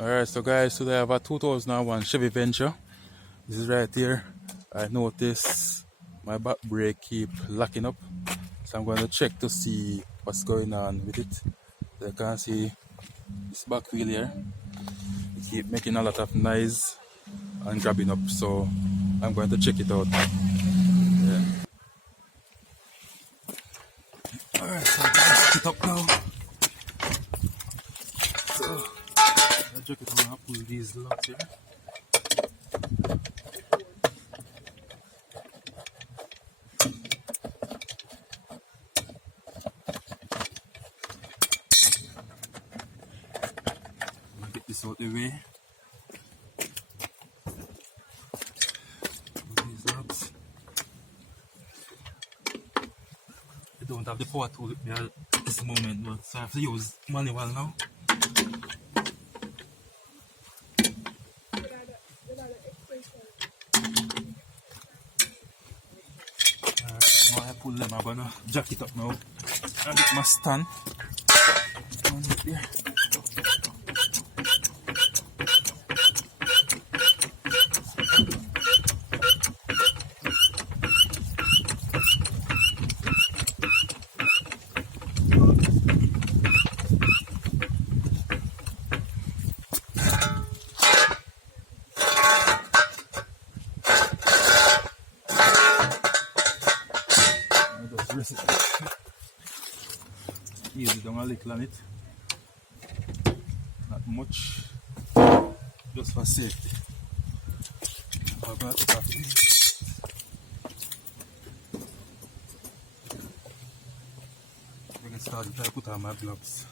Alright, so guys, today I have a 2001 Chevy Venture. This is right here. I noticed my back brake keep locking up. So I'm going to check to see what's going on with it. So you can see this back wheel here. It keep making a lot of noise and grabbing up. So I'm going to check it out. Yeah. Alright, so I'm going to set it up now. So I'll check it out and pull these locks here. Get this out the way. These locks. I don't have the power tool with me at this moment, but so I have to use manual now. Now I pull them, I'm gonna jack it up now. And get my stand. And it there. I just rest it. Easy down a little on it. Not much. Just for safety. I'm gonna take off this. I'm gonna start to put on my gloves.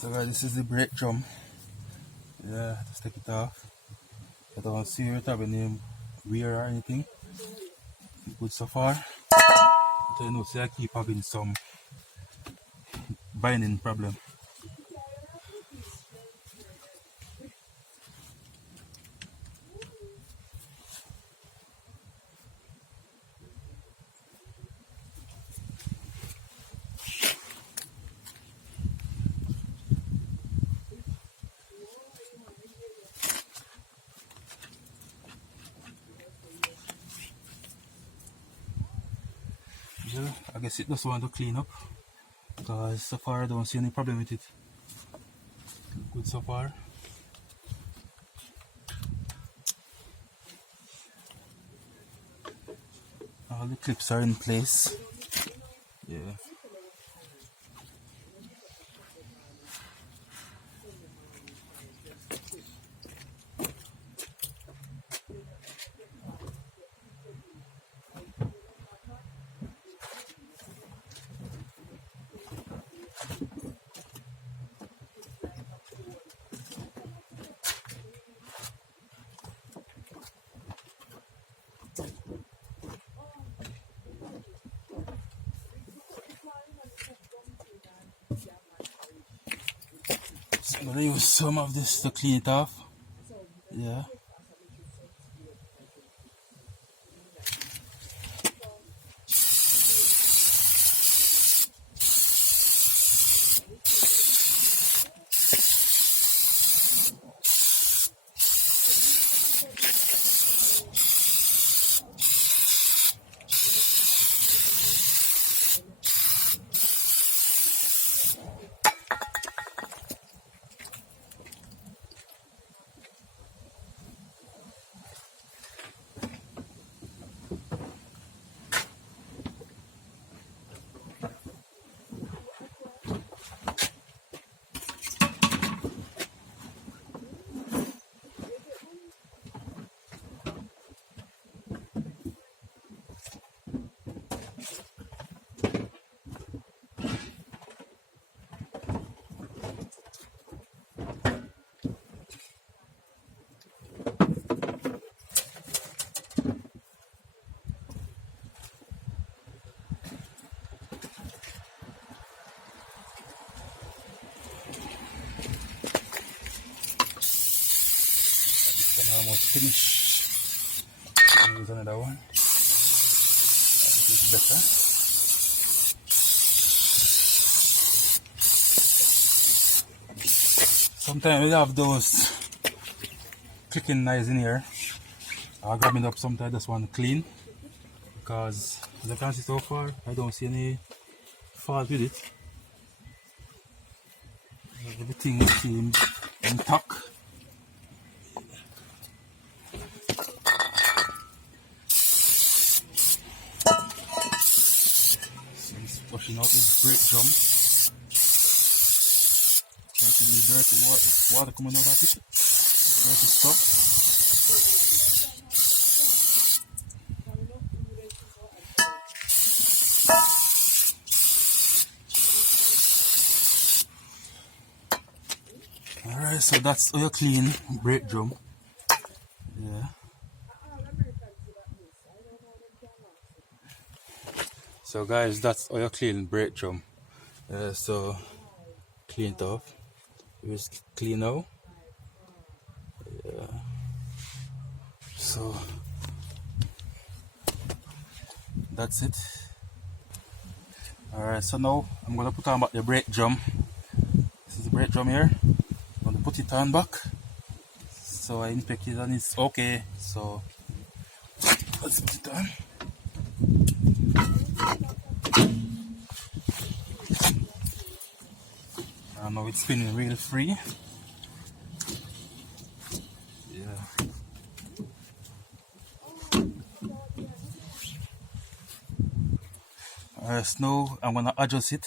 So guys, this is the brake drum. Yeah, just take it off. I don't see it having any wear or anything. Good so far. But I know I keep having some binding problem. Yeah, I guess it just want to clean up because so far I don't see any problem with it. Good so far. All the clips are in place. Yeah. I'm gonna use some of this to clean it off. Yeah. I'm almost finished. Use another one. This is better. Sometimes we have those clicking knives in here. I'll grab it up sometimes. I just want to clean because as I can see so far, I don't see any fault with it. Everything seems intact. Flushing out the brake drum. Try to leave dirty water coming out of it. Dirty stuff. Alright, so that's how you clean brake drum. Yeah. So guys, that's how you clean brake drum. So clean it off. Just clean now. Yeah. So that's it. Alright, so now I'm gonna put on back the brake drum. This is the brake drum here. I'm gonna put it on back. So I inspect it and it's okay. So let's put it on. And now it's spinning really free. Yeah. Alright, so now I'm gonna adjust it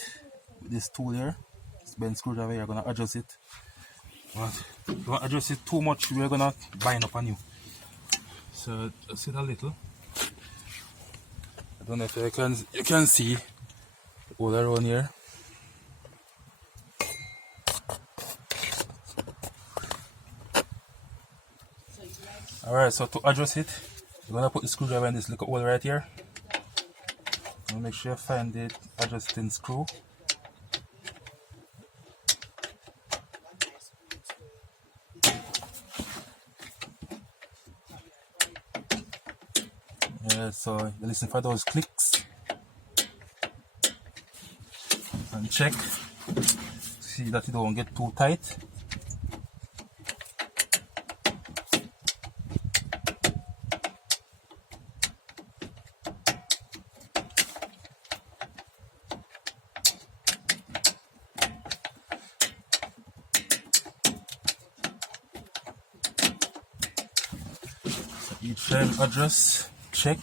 with this tool here. This bend screwdriver here, I'm gonna adjust it. But if you want to adjust it too much, we're gonna bind up on you. So just it a little. I don't know if you can see all around here. Alright, so to adjust it, you're gonna put the screwdriver in this little hole right here. And make sure you find the adjusting screw. Yeah, so you listen for those clicks and check, see that it don't get too tight. Each time adjust, check.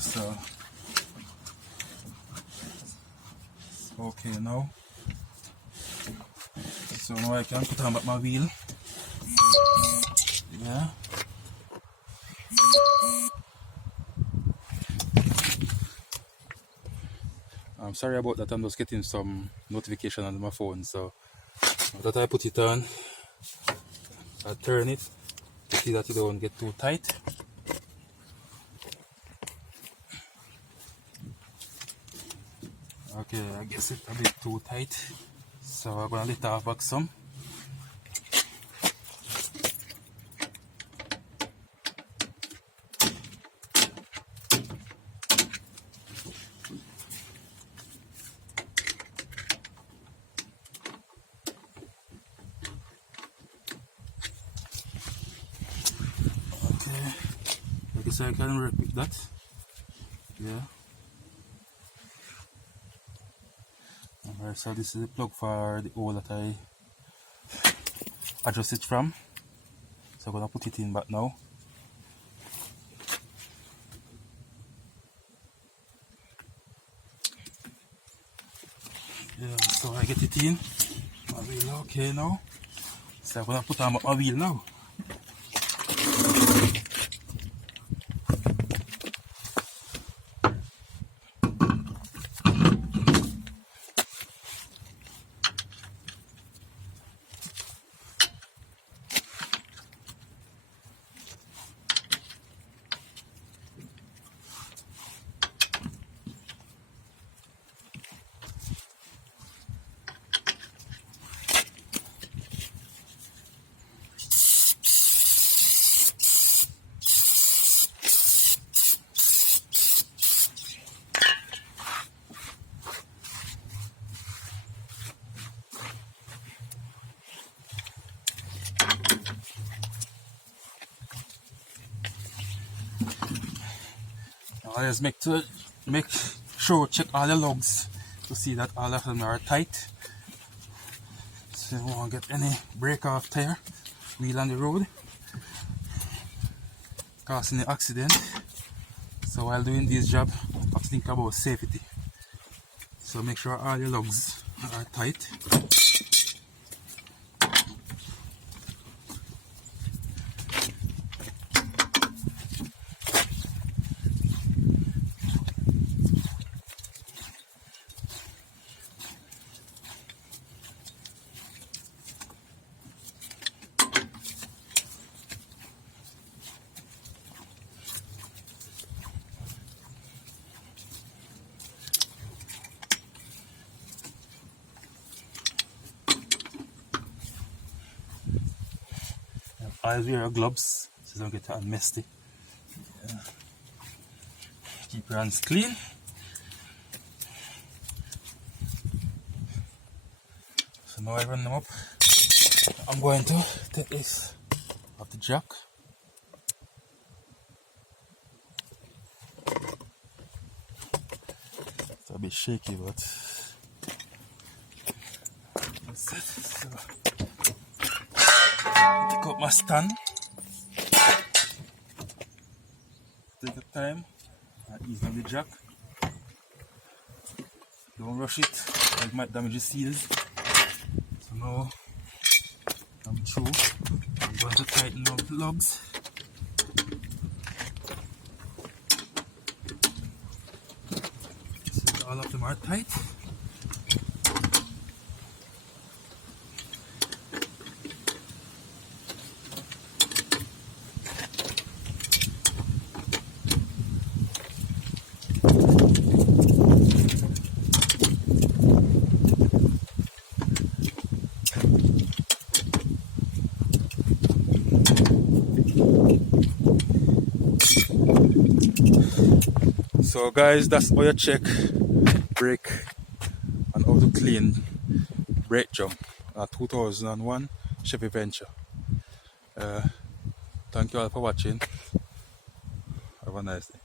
So it's okay now. So now I can put on back my wheel. Yeah. I'm sorry about that, I'm just getting some notification on my phone, so that I put it on, I turn it to see that it don't get too tight. Okay, I guess it's a bit too tight, so I'm gonna let off back some. Okay, I guess I can work with that. Yeah. Alright, so this is the plug for the hole that I adjust it from. So I'm gonna put it in back now. Yeah, so I get it in. My wheel okay now. So I'm gonna put on my wheel now. Now I just make sure check all the lugs to see that all of them are tight. So you won't get any break off tire wheel on the road, causing an accident. So while doing this job, I have to think about safety. So make sure all your lugs are tight. Always wear your gloves so you don't get all messy. Yeah. Keep your hands clean. So now I run them up. I'm going to take this off the jack. It's a bit shaky, but that's it. So pick up my stand. Take your time and ease on the jack. Don't rush it, or it might damage the seals. So now I'm through. I'm going to tighten up the lugs. So all of them are tight. So guys, that's how you check brake and how to clean brake drum. A 2001 Chevy Venture. Thank you all for watching. Have a nice day.